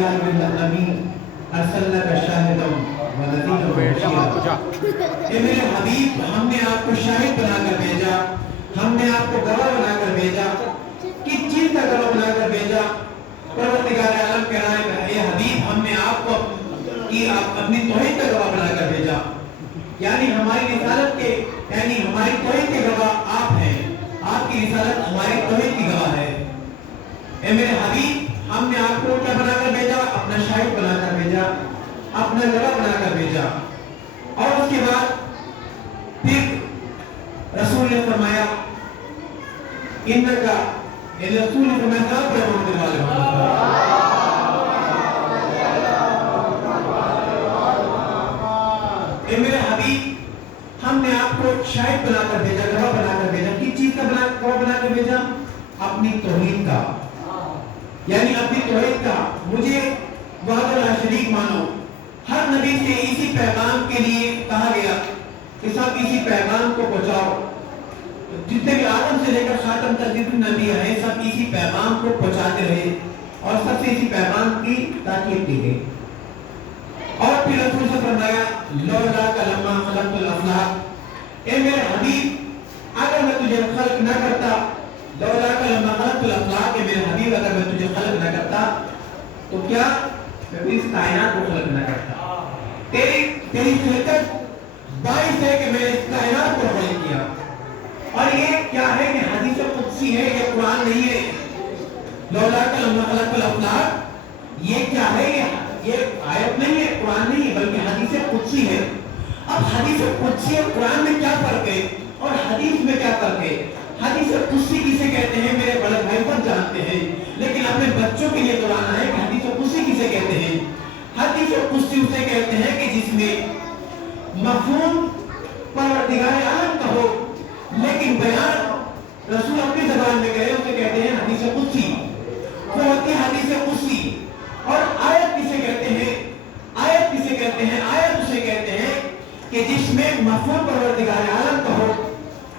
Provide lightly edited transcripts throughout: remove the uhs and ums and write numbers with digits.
या अय्युहन नबी अर्सलनाका शाहिदन व नज़ीरन व बशीरा। ए मेरे हबीब, हमने आपको शाहिद बनाकर भेजा, हमने आपको गवाह बनाकर भेजा। किस चीज का गवाह बनाकर भेजा? परवरदिगार आलम कह रहा है, ए हबीब, हमने आपको अपनी तौहीद का गवाह बनाकर भेजा। यानी हमारी रिसालत के, यानी हमारी तौहीद के गवाह आप हैं, आपकी रिसालत हमारी तौहीद की गवाह है। ए मेरे हबीब, हमने आपको क्या बनाकर भेजा? अपना शाहिद बनाकर भेजा, अपना गवाह बनाकर भेजा। और उसके बाद फिर रसूल ने फरमाया, इन्नका, रसूल ने फरमाया मेरे हबीब, हमने आपको शाहिद बनाकर भेजा, गवाह बनाकर भेजा। किस चीज का गवाह बनाकर भेजा? अपनी तौहीद का, यानी अपनी तौहीद का। मुझे वहदह ला शरीक मानो। हर नबी से इसी पैगाम के लिए कहा गया कि सब इसी पैगाम को पहुंचाओ। जितने भी आदम से लेकर खातम तक जितने नबी हैं, सब इसी पैगाम को पहुंचाते रहे और सबसे इसी पैगाम की ताकीद की गई। और फिर रसूल से फरमाया, लौला कलमा खलक़तुल अफ़लाक, ए मेरे हबीब, अगर मैं तुझे खल्क न करता, लौला कलमा खलक़तुल अफ़लाक, ए मेरे हबीब, अगर मैं तुझे खल्क न करता तो क्या मैं इस कायनात को खल्क न करता। तेरी खिलकत बाइस है कि मैंने इस कायनात को खल्क किया। और ये क्या है कि हदीस कुदसी है, ये कुरान नहीं है। लौला कलमा खलक़तुल अफ़लाक, ये क्या है? ये आयत नहीं है, कुरान नहीं है, बल्कि हदीस कुदसी है। अब हदीस कुदसी और कुरान में क्या फर्क है और हदीस में क्या फर्क है? हदीस कुदसी किसे कहते हैं मेरे बड़े भाई पर जानते हैं, लेकिन अपने बच्चों के लिए दोहराना है कि हदीस कुदसी किसे कहते हैं। हदीस कुदसी उसे कहते हैं कि जिसमें मफ़हूम परवरदिगार आलम का हो, लेकिन बयान रसूल अपनी ज़बान में कहे, उसे कहते हैं हदीस कुदसी। वो होती है हदीस कुदसी। और आयत किसे कहते हैं? आयत किसे कहते हैं? आयत उसे कहते हैं कि जिसमें मफ़हूम परवरदिगार आलम का हो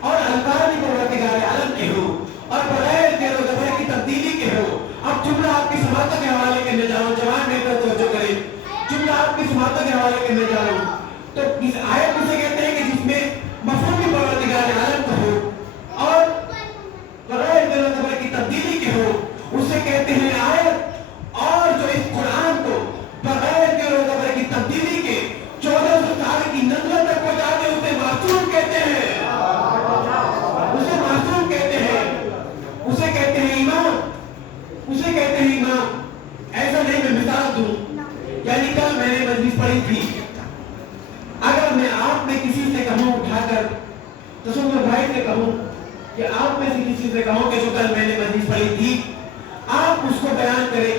और अल्फाज़ भी परवरदिगार आलम के हो और बगैर ज़ेर व ज़बर की तब्दीली के हो। अब जुमला आपकी समाअत के हवाले करने जा रहा हूं, जवान मेरे पर तवज्जो करें। जुमला आपकी समाअत के हवाले करने जा रहा हूं। तो इस आयत किसे कहते हैं कि जिसमें मफ़हूम भी परवरदिगार आलम का हो और बगैर ज़ेर व ज़बर की तब्दीली के हो, उसे कहते हैं आयत। और जो इस कुरान को बगैर ज़ेर व ज़बर की तब्दीली के 1400 साल की नज़र तक पहुंचाते, उसे मासूम कहते हैं, उसे मासूम कहते हैं, उसे कहते हैं इमाम, उसे कहते हैं इमाम। ऐसा नहीं, मैं मिसाल दूं, यानी कल मैंने मजलिस पढ़ी थी। अगर मैं आप में किसी से कहूं उठाकर, तो सुन भाई से कहूं कि आप में से किसी से कहूं कि जो कल मैंने मजलिस पढ़ी थी, आप उसको बयान करें,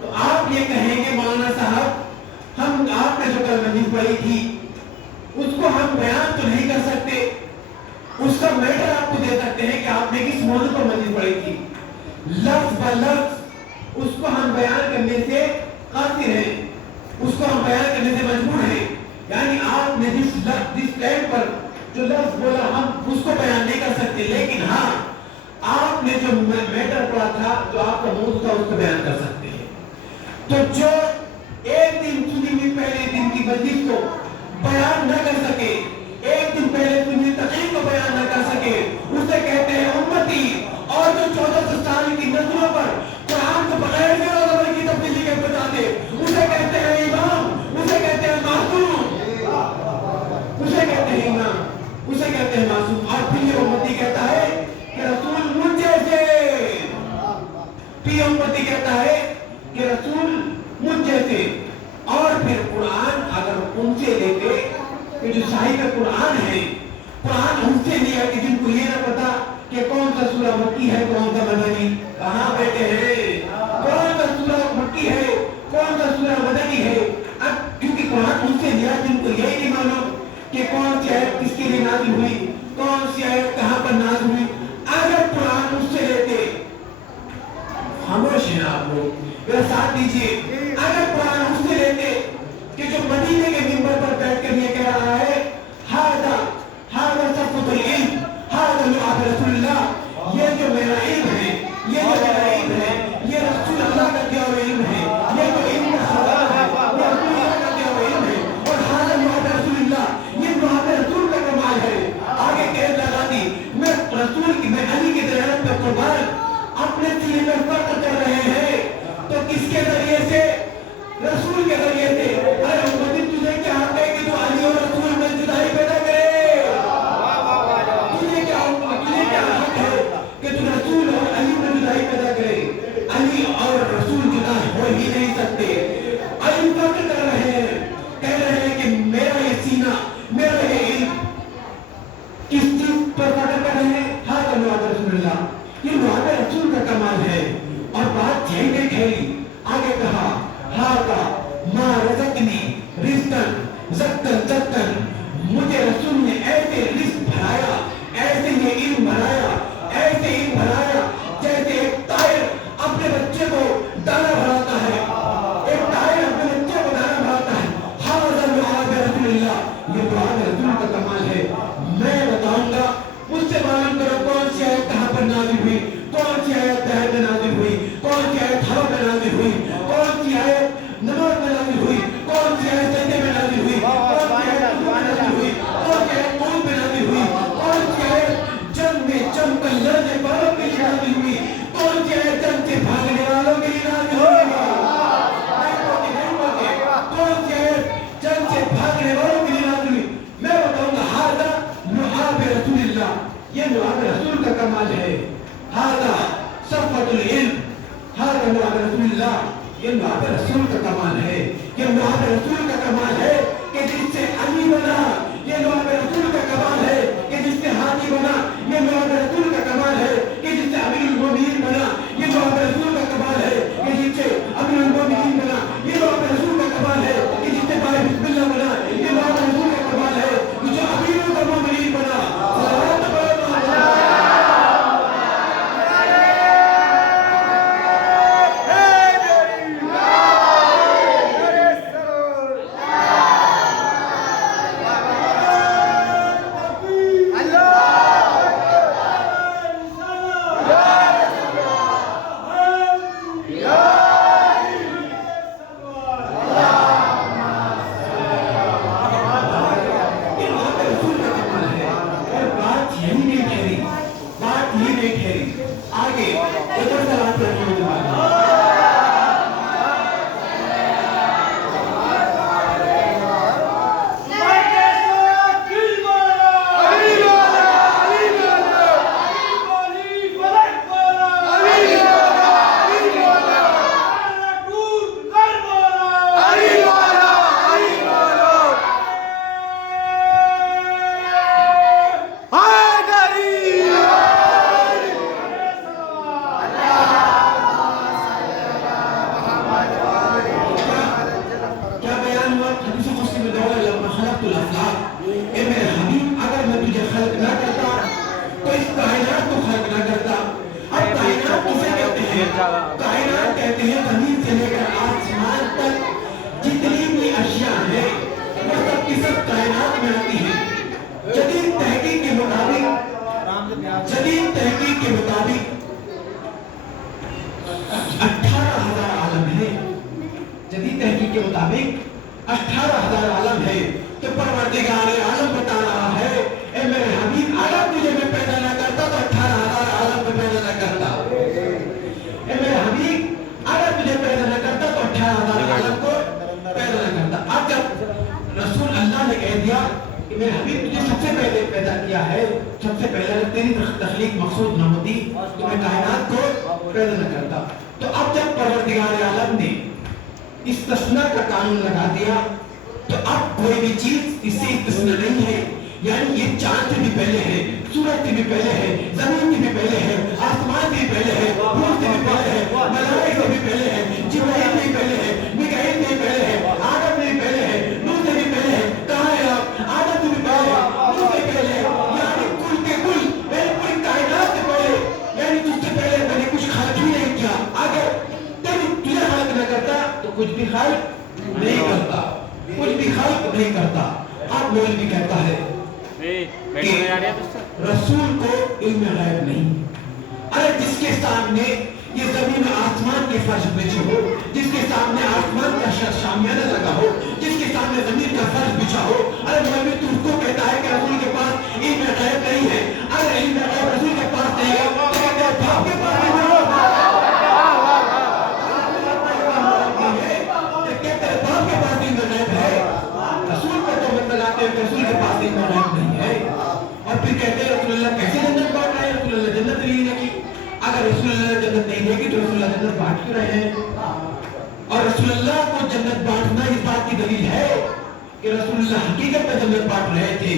तो आप ये कहेंगे मौलाना साहब, हम आपने जो कल मजलिस पढ़ी थी उसको हम बयान तो नहीं कर सकते, उसका मैटर आपको दे सकते हैं कि आपने किस मौजू पर मजलिस पढ़ी थी। लफ्ज ब लफ्ज उसको हम बयान करने से कासिर हैं, उसको हम बयान करने से मजबूर हैं। यानी आपने जिस टाइम पर जो लफ्ज बोला हम उसको बयान नहीं कर सकते, लेकिन हाँ आपने जो मैटर पढ़ा था, जो आपका मौजू था, उसको बयान कर सकते हैं। तो जो एक दिन सुनी हुई पहले दिन की मजलिस को बयान न कर सके, एक दिन पहले सुनी तकरीर को बयान न कर सके, उसे कहते हैं उम्मती। और जो 1400 साल की नज़रों पर कुरान को बगैर ज़ेर व ज़बर की तब्दीली के बताते, उसे कहते हैं इमाम, उसे कहते हैं मासूम, उसे कहते हैं इमाम, उसे कहते हैं मासूम। और फिर ये उम्मती कहता है कि रसूल मुझ जैसे, फिर उम्मती कहता है कि रसूल मुझ जैसे। और फिर कुरान अगर उनसे लेते कि जो साहिब कुरान है, कुरान उनसे लिया कि जिनको ये ना पता कि कौन सा सूरा मक्की है, कौन सा मदनी, कहाँ बैठे हैं, कौन सा सूरा मक्की है, कौन सा सूरा मदनी है। अब क्योंकि कुरान उनसे लिया जिनको यही नहीं मालूम कि कौन सी आयत किसके लिए नाज़िल हुई, कौन सी आयत कहाँ पर नाज़िल हुई। अगर कुरान उससे लेते, खामोश हैं आप लोग, मेरा साथ दीजिए, अगर कुरान उससे लेते कि जो मदीने के मिंबर पर बैठकर ये कह रहा है, हादा हादा सफ़ुल इल्म, हादा लुआब रसूलुल्लाह, ये जो मेरा इल्म है, ये जो मेरा इल्म है, ये रसूल अल्लाह का दिया हुआ इल्म है, ये کس کے ذریعے سے؟ رسول کے ذریعے سے. ارے امتی تجھے کیا حق ہے کہ تو علی اور رسول میں جدائی پیدا کرے؟ تجھے کیا حق ہے کہ تو رسول اور علی میں جدائی پیدا کرے؟ علی اور رسول جدا ہو ہی نہیں سکتے. علی فخر کر رہے ہیں، کہہ رہے ہیں کہ میرا یہ سینہ، میرا یہ علم. کس چیز پر فخر کر رہے ہیں؟ ہاں محمد رسول اللہ. یہ محمد رسول کا کمال ہے. اور بات یہی نہیں ٹھہری، آگے کہا ہاں ما رزقنی رزقن زکن زکن. مجھے رسول نے ایسے رزق بھرایا، ایسے یہ علم بھرایا، ایسے علم بھرایا جیسے ایک طائر اپنے بچے کو دانا بھراتا ہے. ایک طائر اپنے بچے کو دانا بھراتا ہے. حاضر محمد رسول اللہ. یہ محمد رسول کا کمال ہے. میں بتاؤں گا، مجھ سے معلوم کرو کون سی آیت کہاں پر نازل ہوئی، کون سی آیت دہر میں نازل ہوئی، کون سی آیت ہوا میں نازل ہوئی، کون سی آیت نماز میں نازل ہوئی، کون سی آیت سجدے میں نازل ہوئی، کون سی آیت رکوع میں نازل ہوئی، کون سی آیت قنوت میں نازل ہوئی، کون سی آیت جنگ میں جنگ پر لڑنے والوں کے لیے نازل ہوئی، کون سی آیت جنگ سے بھاگنے والوں کے لیے نازل ہوئی. کون سی آیت جنگ سے بھاگنے والوں کے لیے نازل ہوئی. میں بتاؤں گا ہذا محمد رسول اللہ. یہ محمد رسول کا کمال ہے. ہذا صفوۃ العلم. ہذا محمد رسول اللہ. یہ محمد رسول کا کمال ہے. یہ محمد رسول کا کمال ہے کہ جس سے علی بنا. یہ محمد رسول کا کمال ہے کہ جس سے ہادی بنا. یہ محمد رسول کا کمال ہے کہ جس سے امیر المومنین بنا. یہ محمد رسول کا کمال ہے کہ جس سے امیر المومنین بنا. یہ محمد رسول کا کمال ہے کہ جس سے بھائی بسم اللہ بنا. یہ محمد رسول کا کمال ہے کہ جو امیر المومنین بنا. کائنات کہتے ہیں زمین سے لے کر آسمان تک جتنی بھی اشیاء ہیں وہ سب کی سب کائنات میں آتی ہیں. جدید تحقیق کے مطابق 18,000 عالم ہے. جدید تحقیق کے مطابق 18,000 عالم ہے. تو پروردگار عالم بتا رہا ہے اے میرے حبیب عالم تجھے میں پیدا نہ کرتا تو 18,000 عالم میں پیدا نہ کرتا. اے میرے حبیب اگر تجھے پیدا نہ کرتا تو 18,000 عالم کو پیدا نہ کرتا. اب جب رسول اللہ نے کہہ دیا کہ میرے حبیب تجھے سب سے پہلے پیدا کیا ہے، سب سے پہلے تیری تخلیق مقصود نہ ہوتی تو میں کائنات کو پیدا نہ کرتا. تو اب جب پروردگار عالم نے استثناء کا قانون لگا دیا تو اب کوئی بھی چیز اس سے استثناء نہیں ہے. یعنی یہ چاند سے بھی پہلے ہے، سورج سے بھی پہلے ہے، زمین سے بھی پہلے ہے، آسمان سے بھی پہلے ہے، روح سے بھی پہلے ہے، ملائکہ سے بھی پہلے ہے، جبرائیل سے بھی پہلے ہے، میکائیل سے بھی پہلے ہے، آدم سے بھی پہلے ہے، نوح سے بھی پہلے ہے. کہاں ہے آپ؟ آدم سے بھی پہلے ہے، نوح سے پہلے ہے. یعنی کل کے کل میں نے پوری کائنات سے پہلے، یعنی تجھ سے پہلے میں نے کچھ خلق ہی نہیں کیا. اگر تجھے خلق نہ کرتا تو کچھ بھی خلق نہیں کرتا، کچھ بھی خلق نہیں کرتا. آپ لوگ بھی کہتا ہے کہ رسول کو علم غیب نہیں. ارے جس کے سامنے یہ زمین آسمان کے فرش بچھے ہو، جس کے سامنے آسمان کا شامیانہ لگا ہو، جس کے سامنے زمین کا فرش بچھا ہو، ارے مولوی تو اس کو کہتا ہے کہ رسول کے پاس علم غیب نہیں ہے. ارے علم غیب رسول کے پاس نہیں ہے تو کہتے ہیں باپ کے پاس نہیں ہے. پھر کہتے ہیں رسول اللہ کیسے جنت بانٹ رہے ہیں؟ رسول اللہ جنت نہیں لگی. اگر رسول اللہ نے جنت نہیں دیکھی تو رسول اللہ جنت بانٹ کیوں رہے ہیں؟ اور رسول اللہ کو جنت بانٹنا اس بات کی دلیل ہے کہ رسول اللہ حقیقت میں جنت بانٹ رہے تھے.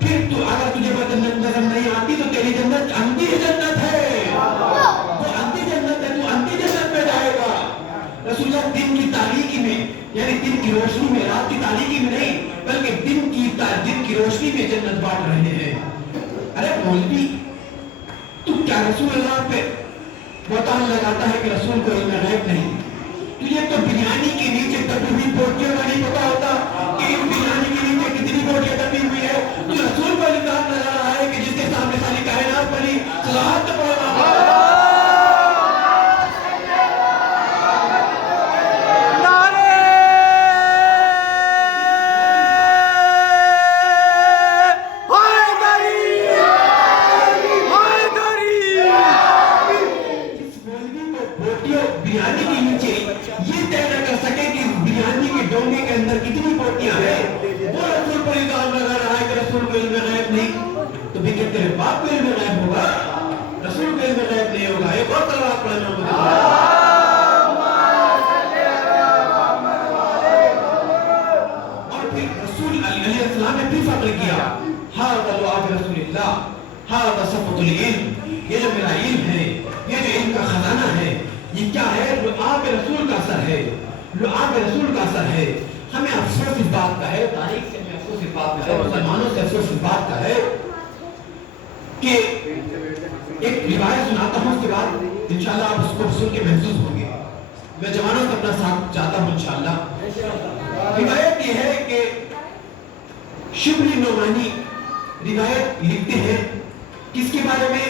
پھر تو اگر تجھے وہ جنت نظر نہیں آتی تو تیری جنت اندھی جنت ہے. وہ اندھی جنت ہے، تو اندھی جنت میں جائے گا. رسول اللہ دن کی تاریکی میں، یعنی دن کی روشنی میں، رات کی تاریکی میں نہیں بلکہ دن کی روشنی میں جنت بانٹ رہے ہیں. ارے مولوی تو کیا رسول اللہ پہ بہتان لگاتا ہے کہ رسول کو علم غیب نہیں؟ تجھے تو بریانی کے نیچے دبی ہوئی بوٹیوں کا نہیں پتا ہوتا کہ ان بریانی کے نیچے کتنی بوٹیاں دبی ہوئی ہے. تو رسول کو الزام لگا رہا ہے کہ جس کے سامنے ساری کائنات بنی. صلاحت پڑھ رہا بریانی کے نیچے یہ طے نہ کر سکے کہ بریانی کے ڈونگے کے اندر کتنی بوٹیاں ہیں، وہ رسول پر الزام لگا رہا ہے کہ رسول کو علم غیب نہیں. تو بھی کہ تیرے باپ کو علم غیب ہوگا، رسول کو علم غیب نہیں ہوگا. ایک اور صلوات پڑھنا ہوگا. اور پھر رسول علیہ السلام نے بھی فخر کیا، ھذا لعاب رسول اللہ، ھذا صفوۃ العلم. یہ جو میرا علم ہے، یہ جو علم کا خزانہ ہے، یہ کیا ہے؟ لعاب رسول کا اثر ہے. لعاب رسول کا اثر ہے. ہمیں افسوس اس بات کا ہے، تاریخ سے ہمیں افسوس اس بات کا ہے، مسلمانوں سے افسوس اس بات کا ہے کہ ایک روایت سناتا ہوں، اس کے بعد انشاءاللہ آپ اس کو سن کے محسوس ہوں گے. میں جوانوں سے اپنا ساتھ چاہتا ہوں انشاءاللہ. روایت یہ ہے کہ شبلی نعمانی روایت لکھتے ہیں کس کے بارے میں؟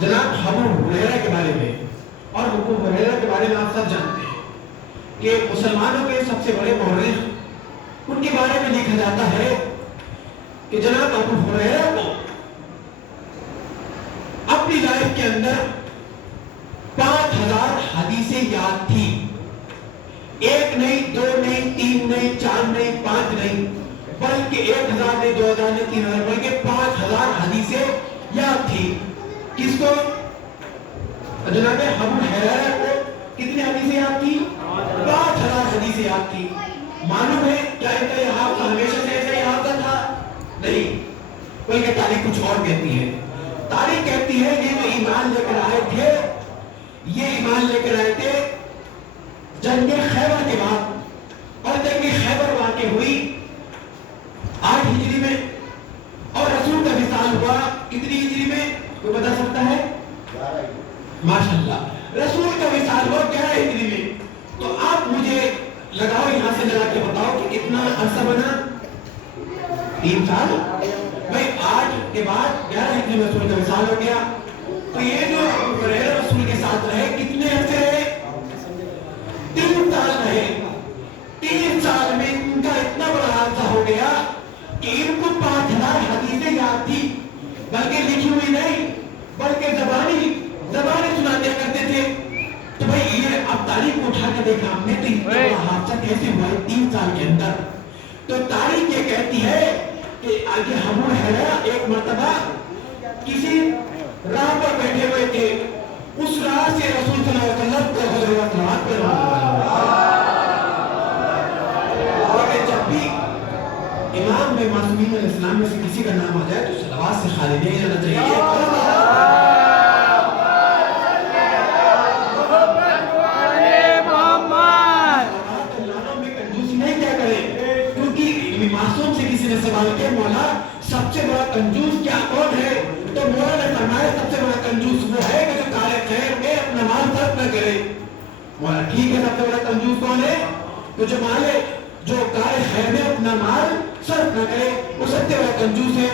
جناب ابو ہریرہ کے بارے میں. اور ابو ہریرہ کے بارے میں آپ سب جانتے ہیں کہ مسلمانوں کے سب سے بڑے مورخ، ان کے بارے میں لکھا جاتا ہے کہ جناب ابو ہریرہ کو اپنی لائف کے اندر 5000 حدیثیں یاد تھی. ایک نہیں، دو نہیں، تین نہیں، چار نہیں، پانچ نہیں، بلکہ 1000 نہیں، 2000 نہیں، 3000 بلکہ 5000 حدیثیں یاد تھی. کس کو؟ جناب ابو ہریرہ کو کتنی حدیثیں یاد تھی؟ 5000 حدیثیں یاد تھی. معلوم ہے کیا ان کا یہ حافظہ ہمیشہ سے ایسا ہی حافظہ تھا؟ نہیں، بلکہ تاریخ کچھ اور کہتی ہے. تاریخ کہتی ہے یہ جو ایمان لے کر آئے تھے، یہ ایمان لے کر آئے تھے جنگ خیبر کے بعد. اور جنگ خیبر واقع ہوئی 8 ہجری میں، اور رسول کا وصال ہوا کتنی ہجری میں؟ کوئی بتا سکتا ہے؟ ماشاءاللہ، رسول کا وصال ہوا 11 ہجری میں. تو آپ مجھے لگاؤ، یہاں سے لگا کے بتاؤ کہ کتنا عرصہ بنا؟ 3 سال. بھائی 8 کے بعد 11 ہجری میں رسول کا وصال ہو گیا. تو یہ جو ہریرہ رسول کے ساتھ رہے کتنے عرصے رہے؟ 3 سال رہے. 3 سال میں ان کا اتنا بڑا حادثہ ہو گیا کہ ان کو 5000 حدیثیں یاد تھی، بلکہ لکھی ہوئی نہیں بلکہ زبانی سنا دیا کرتے تھے. تو بھائی یہ اب تاریخ کو اٹھا کے دیکھا ہم نے تو اتنا بڑا حادثہ کیسے ہوا ہے 3 سال کے اندر. تو تاریخ یہ کہتی ہے کہ آگے ابو ہریرہ ایک مرتبہ کسی راہ پر بیٹھے ہوئے تھے، اس راہ سے رسول صلی اللہ علیہ وسلم کو حضرت صلوات پہ اور جب بھی امام میں معصومین علیہ السلام میں سے کسی کا نام آ جائے تو صلوات سے خالی نہیں جانا چاہیے. معصوم سے کسی نے سوال کیا مولا سب سے بڑا کنجوس کیا کون ہے؟ تو مولا نے فرمایا سب سے بڑا کنجوس وہ ہے کہ جو کار خیر میں اپنا مال صرف نہ کرے. مولا ٹھیک ہے، سب سے بڑا کنجوس کون ہے؟ تو جو کار خیر میں اپنا مال صرف نہ کرے وہ سب سے بڑا کنجوس ہے.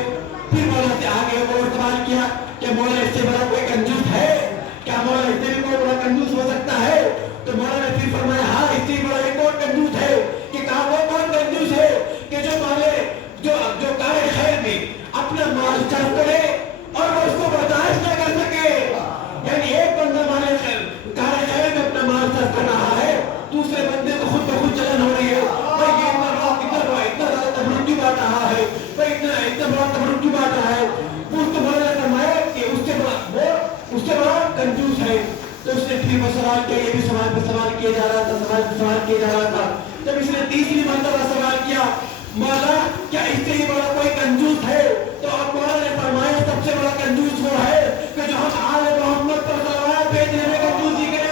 پھر مولا سے آگے اور سوال کیا کہ مولا اس سے بڑا کوئی کنجوس ہے کیا؟ مولا اس سے بھی کوئی بڑا کنجوس ہو سکتا ہے؟ تو مولا نے پھر فرمایا ہاں اس سے بڑا ایک اور کنجوس ہے. کہ کہا وہ کون کنجوس ہے کہ جو کار خیر میں اپنا مال صرف کرے اور وہ اس کو برداشت نہ کر سکے. یعنی ایک بندہ کار خیر میں اپنا مال صرف کر رہا ہے، دوسرے بندے کو خود بخود چلن ہو رہی ہے، بھائی یہ اتنا زیادہ تبرک کیوں بانٹ رہا ہے، بھائی اتنا بڑا تبرک کیوں بانٹ رہا फिर वो सवाल किया, ये भी सवाल पे सवाल किया जा रहा था, सवाल पे सवाल किया जा रहा था। जब इसने तीसरी मर्तबा सवाल किया, मौला क्या इससे ही बड़ा कोई कंजूस है? तो अब मौला ने फरमाया सबसे बड़ा कंजूस वो है कि जो हम आले मोहम्मद पर सलावत भेजने में कंजूसी करे।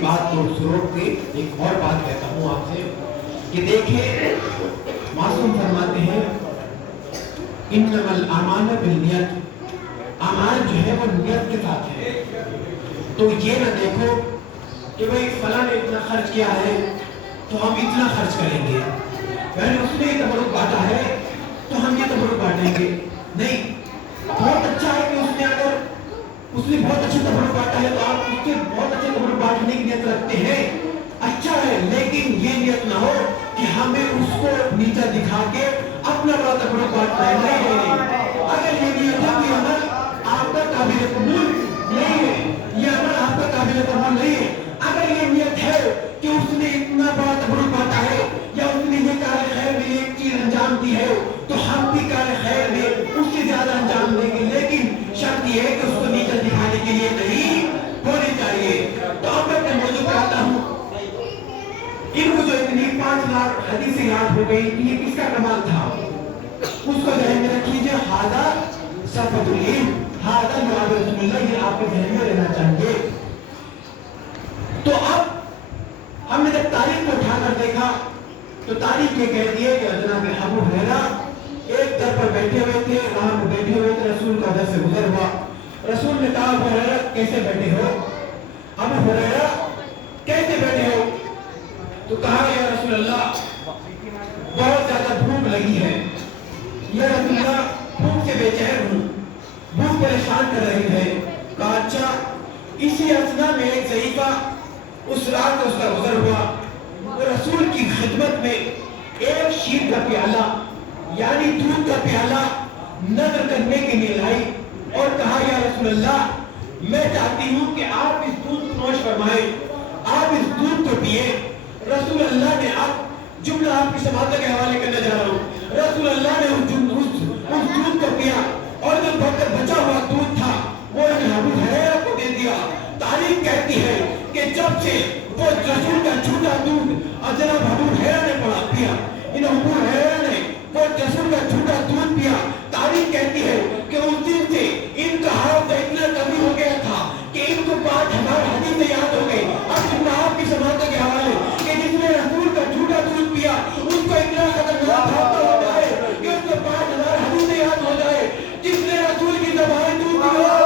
बात को रोक के एक और बात कहता हूं आपसे कि देखिए मासूम फरमाते हैं इन्नमल अमाल बिन्नियत, अमाल जो है वो नियत के साथ है। तो ये ना देखो कि भाई फलां ने इतना खर्च किया है तो हम इतना खर्च करेंगे, यानी उसने तबरुक बांटा है तो हम ये तबरुक बांटेंगे। नहीं, बहुत अच्छा है कि उसने बहुत अच्छे तबरुक बांटा है तो आप उसके बहुत अच्छे तबरुक बांटने की नियत रखते हैं, अच्छा है, लेकिन ये नियत ना हो कि हमें उसको नीचा दिखा के अपना बड़ा तबरुक बांटना है। नहीं, अगर ये नियत है कि अमल आपका काबिल कबूल नहीं है, ये अमल आपका काबिल कबूल नहीं है। अगर ये नियत है कि उसने इतना बड़ा तबरुक बांटा है या उसने ये कार्य खैर में एक चीज अंजाम दी है तो हम भी कार्य खैर में उससे ज्यादा अंजाम देंगे, लेकिन शर्त ये है कि उसको नीचा दिखाने के लिए नहीं होनी चाहिए। तो अब मैं अपने मौजूद पर आता हूँ। इनको जो इतनी 5 लाख हदीसें याद हो गई, ये किसका कमाल था? उसको ध्यान में रखिए, हादा सफदुल इल्म, हादा जवाब रसूलुल्लाह, ये आपके ध्यान में रहना चाहिए। तो अब हमने जब तारीख को उठाकर देखा तो तारीख ये कहती है कि जनाब अबू हुरैरा एक दर पर बैठे हुए थे, वहां पर बैठे हुए थे, रसूल का दर से गुजर हुआ। रसूल ने कहा अबू हुरैरा कैसे बैठे हो? अबू हुरैरा कैसे बैठे हो? तो कहा या रसूल अल्लाह बहुत ज्यादा भूख लगी है, या रसूल अल्लाह भूख से बेचैन हूँ, भूख परेशान कर रही है। कहा अच्छा। इसी असना में एक ज़ईफ़ा उस रात उसका गुजर हुआ, वो रसूल की खिदमत में एक शीर का प्याला यानी दूध का प्याला नजर करने के लिए लाई और कहा या रसूल अल्लाह मैं चाहती हूँ कि आप इस दूध को नोश फरमाएं, आप इस दूध को पिए। रसूल अल्लाह ने, अब जुमला आपकी समात के हवाले करने जा रहा हूँ, रसूल अल्लाह ने उस दूध को पिया और जो बचा हुआ दूध था वो अबू हुरैरा को दे दिया। तारीख कहती है कि जब से वो रसूल का झूठा दूध जनाब अबू हुरैरा ने पड़ा पिया, इन अबू हुरैरा ने वो रसूल का झूठा दूध पिया, तारीख कहती है कि उस दिन से इनका हाथ इतना कमी हो गया था कि इनको 5000 हदीसें याद हो गई। अब सुना आपकी समात के हवाले कि जिसने रसूल का झूठा दूध पिया उसको इतना खतरनाक हादसा हो जाए कि उसको 5000 हदीसें याद हो जाए। जिसने रसूल की ज़बान दूध पिया,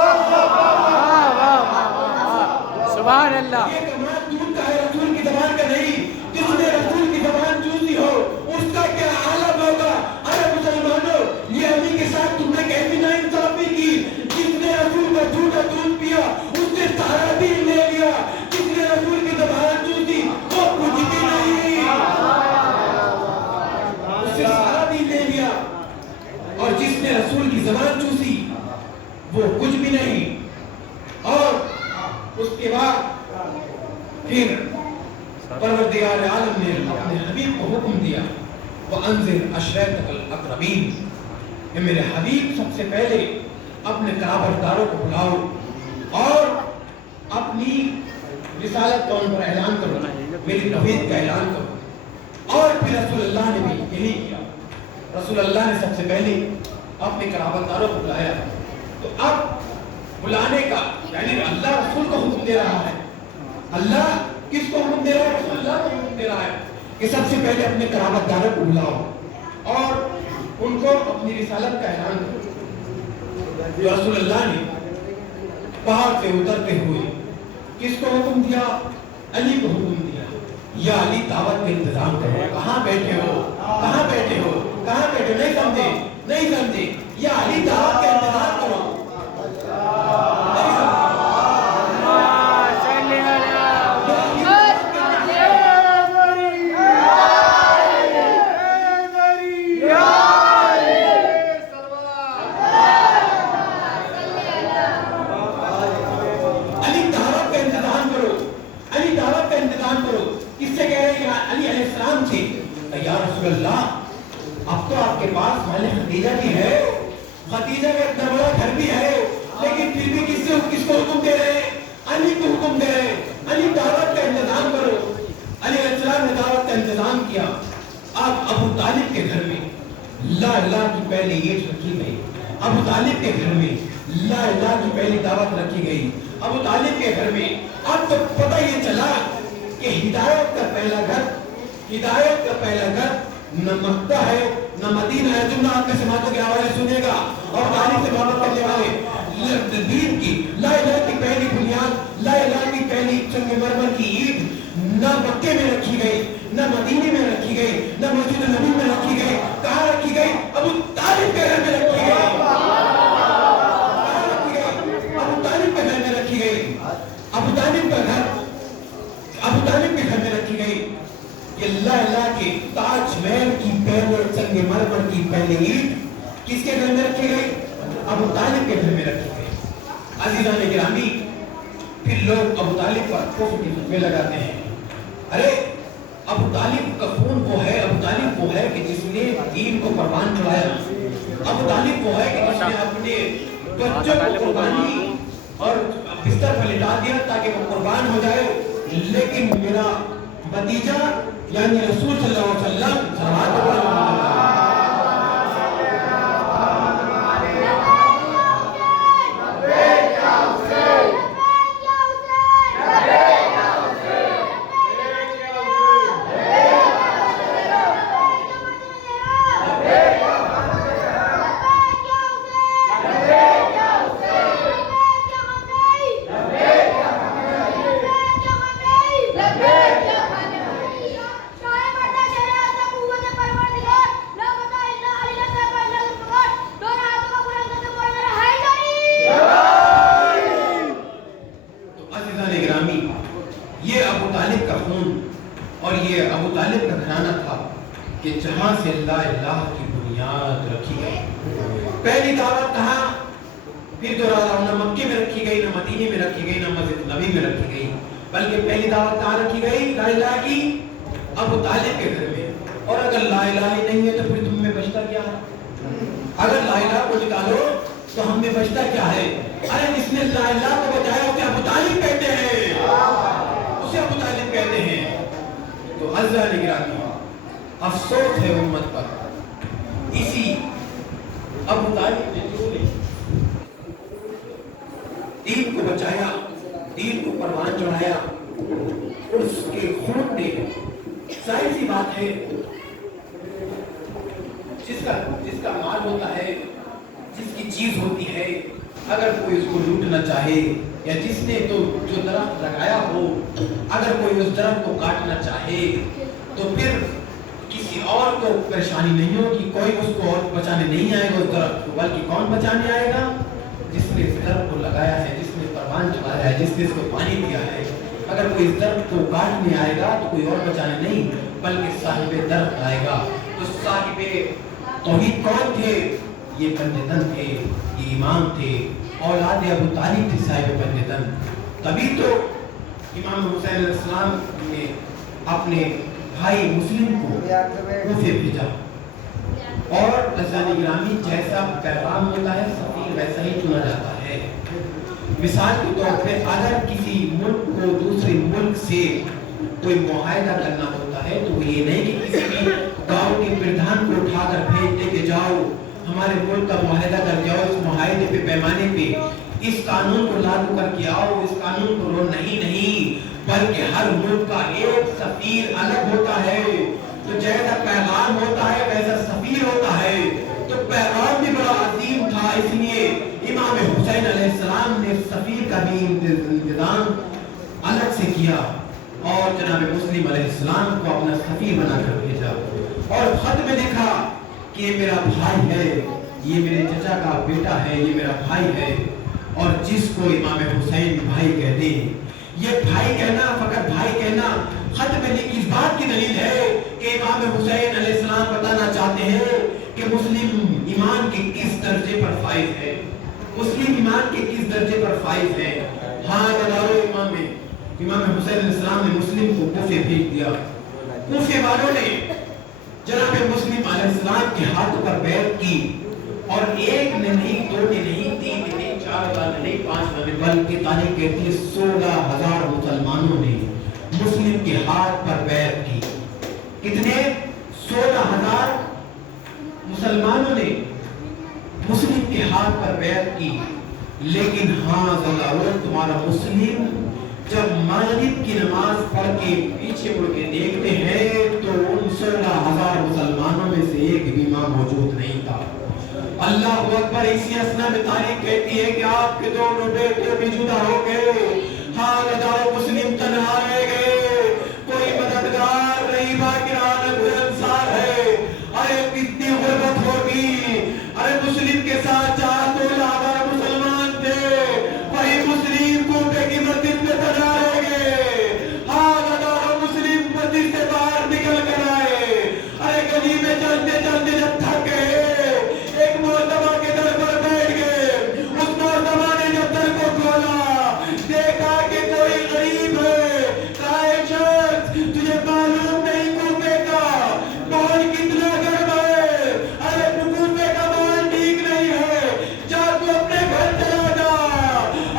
सुभान अल्लाह, ये कमाल दूध का है, रसूल की ज़बान का नहीं। जिसने रसूल की ज़बान चूसी हो उसका क्या आलम होगा। अरे मुसलमानों, ये अली के साथ तुमने कैसी नाइंसाफी की? जिसने रसूल का झूठा दूध पिया उसने सारा दीन ले लिया, जिसने रसूल की ज़बान चूसी वो कुछ भी नहीं, उसने सारा दीन ले लिया, और जिसने रसूल की ज़बान चूसी वो कुछ भी नहीं। और उसके बाद फिर परवरदिगार आलम ने अपने हबीब को हुक्म दिया, वअंज़िर अशरतकल अक़रबीन, कि मेरे हबीब सबसे पहले अपने कराबतदारों को बुलाओ और अपनी रिसालत का उन पर ऐलान करो, मेरी तौहीद का ऐलान करो। और फिर रसूल अल्लाह ने भी यही किया। रसूल अल्लाह ने सबसे पहले अपने कराबतदारों को बुलाया। तो अब बुलाने का यानी अल्लाह रसूल को हुक्म दे रहा है। अल्लाह किसको हुक्म दे रहा है? अल्लाह को हुक्म दे रहा है कि सबसे पहले अपने कराबतदारों को बुलाओ और उनको अपनी रिसालत का ऐलान करो। जो रसूल अल्लाह ने पहाड़ से उतरते हुए किसको हुक्म दिया? अली को हुक्म दिया, या अली दावत का इंतजाम करो। कहाँ बैठे हो? कहाँ बैठे हो? कहाँ बैठे? नहीं समझे? नहीं समझे? या अली दावत का इंतजाम करो। रसूल अल्लाह, अब तो आपके पास माले खदीजा भी है, खदीजा का इतना बड़ा घर भी है, लेकिन फिर भी किसको हुक्म दे रहे हैं? अली को हुक्म दे रहे हैं, अली दावत का इंतजाम करो। अली अलैहिस्सलाम ने दावत का इंतजाम किया। अब अबू तालिब के घर में ला इलाहा की पहली ईंट रखी गई। अबू तालिब के घर में ला इलाहा की पहली दावत रखी गई। अबू तालिब के घर में अब तो पता ये चला कि हिदायत का पहला घर न मक्का है न मदीना है। तुम आपके समातों के हवाले सुनेगा और तारीख से मोहब्बत करने वाले दीन की ला इलाहा की पहली बुनियाद, ला इलाहा की पहली संगमरमर की ईंट न मक्के में रखी गई, न मदीने में रखी गई, न मस्जिद नबी में रखी गई। कहाँ रखी गई? अबू तालिब के घर में रखी गई। अबू तालिब के घर में रखी गई। अबू तालिब के घर में रखी गई। ये ला इलाहा के ताजमहल की पहले संगमरमर की पहली ईंट किसके घर में रखी गई? अबू तालिब के घर में रखी गई। अज़ीज़ान गिरामी, फिर लोग अबू तालिब पर कुफ्र की फतवे लगाते हैं। अरे अबू तालिब का खून वो है, अबू तालिब वो है कि जिसने दीन को कुर्बान चढ़ाया। अबू तालिब वो है कि जिसने अपने बच्चों को कुर्बानी और बिस्तर पर लिटा दिया ताकि वो कुर्बान हो जाए। लेकिन मेरा भतीजा यानी रसूल सल्लल्लाहु अलैहि वसल्लम सल्लल्लाहु अलैहि वसल्लम कि जहां से ला इलाहा की बुनियाद रखी गई। पहली दावत कहां? फिर दोहरा, न मक्के में रखी गई, न मदीने में रखी गई, न मस्जिद नबी में रखी गई, बल्कि पहली दावत कहां रखी गई? ला इलाहा की अबू तालिब के घर में। और अगर ला इलाहा नहीं है तो फिर तुम में बचता क्या है? अगर ला इलाहा को निकालो तो हम में बचता क्या है? अरे जिसने ला इलाहा को बचाया उसे अबू तालिब कहते हैं, उसे अबू तालिब कहते हैं। तो अज़ीज़ान गिरामी, अफसोस है उम्मत पर, इसी अबू तालिब ने जो दीन को बचाया, दीन को कुर्बान चढ़ाया, उसके खून ने, जाहिर सी बात है, जिसका माल होता है, जिसकी चीज होती है, अगर कोई उसको लूटना चाहे या जिसने तो जो दरख्त लगाया हो, अगर कोई उस दरख्त को काटना चाहे तो फिर किसी और को परेशानी नहीं होगी, कोई उसको और बचाने नहीं आएगा उस दरख्त को, बल्कि कौन बचाने आएगा? जिसने इस दरख्त को लगाया है, जिसने कुर्बान चढ़ाया है, जिसने इसको पानी दिया है। अगर कोई इस दरख्त को काटने आएगा तो कोई और बचाने नहीं, बल्कि साहिब दरख्त आएगा। तो साहिब तौहीद कौन थे? ये पंजतन थे, ये इमाम थे, औलाद अबू तालिब थे साहिब पंजतन। तभी तो इमाम हुसैन अलैहिस्सलाम ने अपने भाई मुस्लिम को कूफे भेजा। और अज़ीज़ान गिरामी, जैसा पैगाम होता है सफीर वैसा ही चुना जाता है। मिसाल के तौर पे अगर किसी मुल्क को दूसरे मुल्क से कोई मुआहदा करना होता है तो ये नहीं कि किसी भी गांव के प्रधान को उठाकर भेज दे के जाओ हमारे मुल्क का मुआहदा कर जाओ, इस मुआहदे पे पैमाने पे इस कानून को लागू करके आओ, इस कानून को लो, नहीं, बल्कि हर मुल्क का एक सफीर अलग होता है। तो जैसा पैगाम होता है वैसा सफीर होता है। तो पैगाम भी बड़ा अजीम था, इसलिए इमाम हुसैन अलैहिस्सलाम ने सफीर का भी इंतजाम अलग से किया और जनाब मुस्लिम अलैहिस्सलाम को अपना सफीर बनाकर भेजा। और खत में लिखा कि ये मेरा भाई है, ये मेरे चचा का बेटा है, ये मेरा भाई है। और जिसको इमाम हुसैन भाई कहते हैं, ये भाई कहना, फकत भाई कहना खत में लिखी इस बात की दलील है कि इमाम हुसैन अलैहिस्सलाम बताना चाहते हैं कि मुस्लिम ईमान के किस दर्जे पर फाइज है, मुस्लिम ईमान के किस दर्जे पर फाइज है। हाँ, गदारो इमाम में इमाम हुसैन अलैहिस्सलाम ने मुस्लिम को कूफे भेज दिया। कूफे वालों ने جناب مسلم علیہ السلام کے ہاتھ پر بیعت کی اور ایک نے نہیں، دو نے نہیں، تین نے نہیں، چار نے نہیں، پانچ نے نہیں، بلکہ تاریخ کہتی ہے 16,000 مسلمانوں نے مسلم کے ہاتھ پر بیعت کی۔ کتنے؟ 16,000 مسلمانوں نے مسلم کے ہاتھ پر بیعت کی۔ لیکن ہاں ضرور تمہارا مسلم جب مغرب کی نماز پڑھ کے پیچھے مڑ کے دیکھتے ہیں تو ان 16,000 مسلمانوں میں سے ایک بھی ماں موجود نہیں تھا۔ اللہ اکبر۔ اسی اسنا میں تاریخ کہتی ہے کہ آپ کے دونوں بیٹے بھی جدا ہو گئے، حال ہزاروں مسلم تنہا رہ گئے، کوئی مددگار نہیں، باقران کوئی انصار ہے۔ ارے کتنی غربت ہوگی، ارے مسلم کے ساتھ 4,000 مسلمان تھے، وہی مسلم کوفے کی مسجد میں تنہا رہ گئے، حال ہزاروں مسلم مسجد سے باہر نکل کر آئے۔ ارے گلی میں چلتے چلتے جب تھک گئے، ایک معتبہ کے در پر بیٹھ گئے۔ اس معتبہ نے جب در کو کھولا، دیکھا کہ کوئی غریب ہے، کہا اے شخص تجھے معلوم نہیں کوفے کا ماحول کتنا گرم ہے، ارے کوفے کا ماحول ٹھیک نہیں ہے، جا تو اپنے گھر چلا جا۔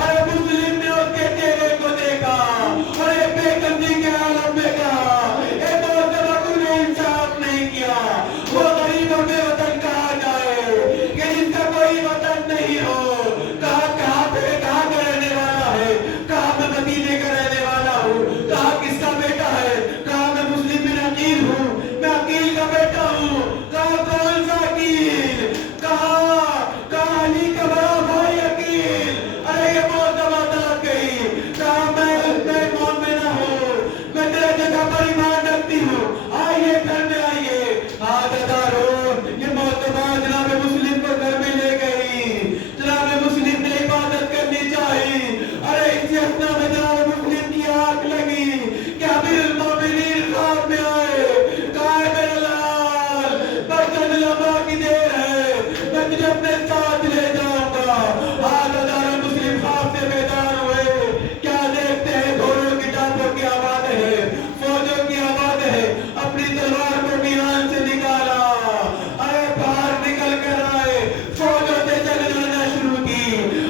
ارے مسلم نے اس کے چہرے کو دیکھا، ارے بے قدری کے عالم میں کہا اے معتبہ تو نے انصاف نہیں کیا، وہ غریب و بے وطن کہا جائے کہ جن کا کوئی وطن نہیں ہو، کہاں کا رہنے والا ہے، کہا میں مدینے کا رہنے والا ہوں، کہا کس کا بیٹا ہے، کہا میں مسلم بن عقیل ہوں، میں عقیل کا بیٹا ہوں، کہا کون سا عقیل، کہا علی کا بڑا بھائی عقیل۔ ارے یہ معتبہ طلب گئی، کہا میں مومنہ ہوں، میں تیرے جگہ پر ایمان رکھتی ہوں، آئیے گھر میں آئیے۔ عادتارون یہ معتبہ جناب مسلم کو گھر میں لے گئی، جناب مسلم نے عبادت کرنی چاہی۔ ارے اسی اثنا میں جناب مسلم کی آنکھ لگی کہ امیر المومنین خواب میں آئے، کہا اے میرے لال بس چند لمحہ کی دیر ہے، میں تجھے اپنے ساتھ لے جاؤں گا۔ عادتارون مسلم خواب سے بیدار ہوئے، کیا دیکھتے ہیں گھوڑوں کی ٹانگوں کی آوازیں ہیں، فوجوں کی آوازیں ہیں، اپنی تلوار کو میدان سے نکالا، ارے باہر نکل کر آئے، فوجوں سے جنگ لڑنا شروع کی۔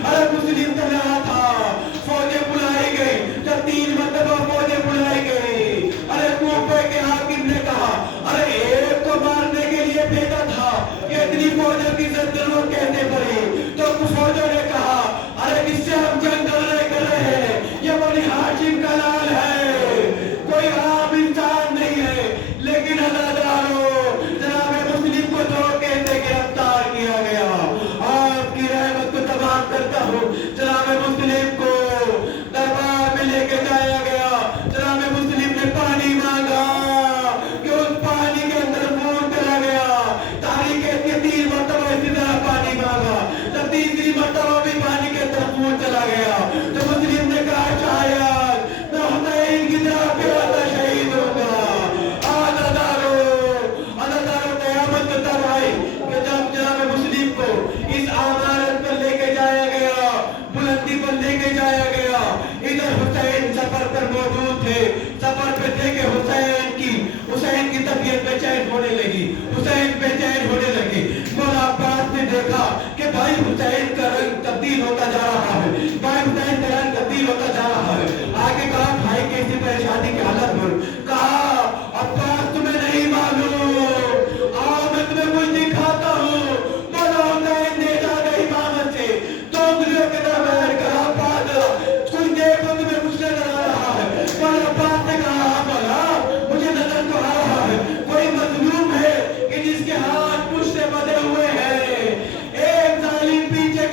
ارے مسلم تنہا تھا، فوجیں بلائی گئی، جب 3 مرتبہ فوجیں بلائی گئی، ارے کوفے کے حاکم نے کہا ارے ایک کو مارنے کے لیے بھیجا تھا، یہ اتنی فوجوں کی ضرورت کیسے پڑی؟ تو فوجوں نے کہا ارے جس سے ہم جنگ کر رہے ہیں یہ بنی ہاشم کا لال ہے، کوئی عام انسان نہیں ہے۔ لیکن عزیزانو جناب مسلم کو دھوکے سے گرفتار کیا گیا۔ آپ کی رحمت کو تمام کرتا ہوں، جناب مسلم کو دربار میں لے کے جایا گیا، جناب مسلم نے پانی مانگا کہ اس پانی کے اندر خون چلا گیا۔ تاریخ کہتی ہے 3 مرتبہ اسی طرح پانی مانگا، جب تیسری مرتبہ بھی پانی کے اندر خون چلا گیا تو مسلم نے کہا شاید میں حسین کی طرح پھر آتا شہید ہوگا۔ عزیزانو قیامت کا تب آئی کہ جب جناب مسلم کو اس عمارت پر لے کے جایا گیا، بلندی پر لے کے جایا گیا، ادھر حسین سفر پر موجود تھے، سفر پہ تھے کہ حسین کی طبیعت بے چین ہونے لگی، حسین بے چین ہونے لگے۔ مولا عباس نے دیکھا کہ بھائی حسین کا رنگ تبدیل ہوتا جا رہا ہے، بھائی حسین کا رنگ تبدیل ہوتا جا رہا ہے۔ آگے کہا بھائی کیسی پریشانی کی حالت میں، کہا عباس تمہیں نہیں معلوم، آؤ میں تمہیں کچھ دکھاتا ہوں۔ مولا حسین نے اجازت امامت سے 2 انگلیوں کے درمیان کہا عباس کچھ دیکھو تمہیں کچھ نظر آ رہا ہے؟ مولا عباس نے کہا ہاں مولا مجھے نظر تو آ رہا ہے، کوئی مظلوم ہے کہ جس کے ہاتھ مجھ سے بدے ہوئے ہیں، ایک ظالم پیچھے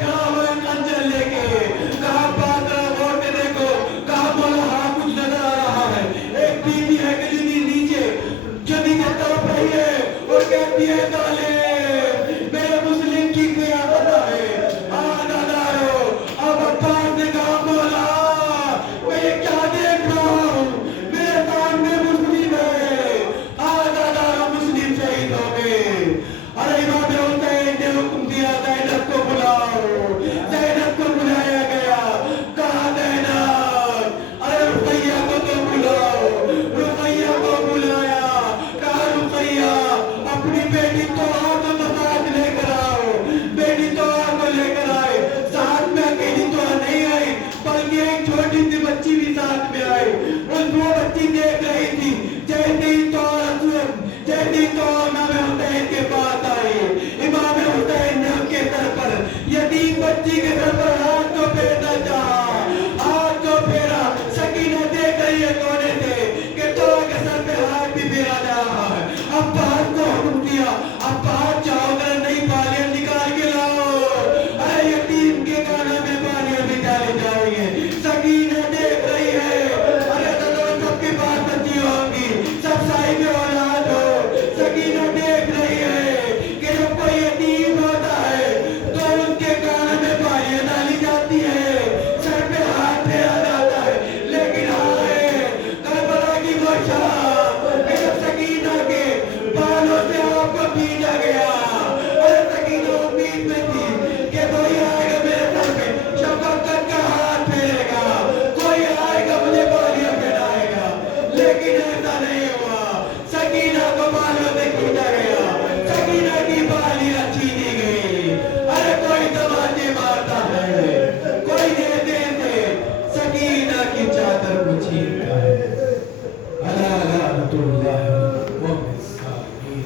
الله وبالصالحين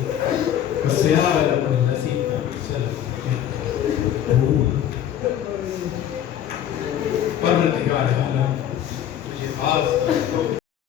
والسيارة التي سلمت پروردگار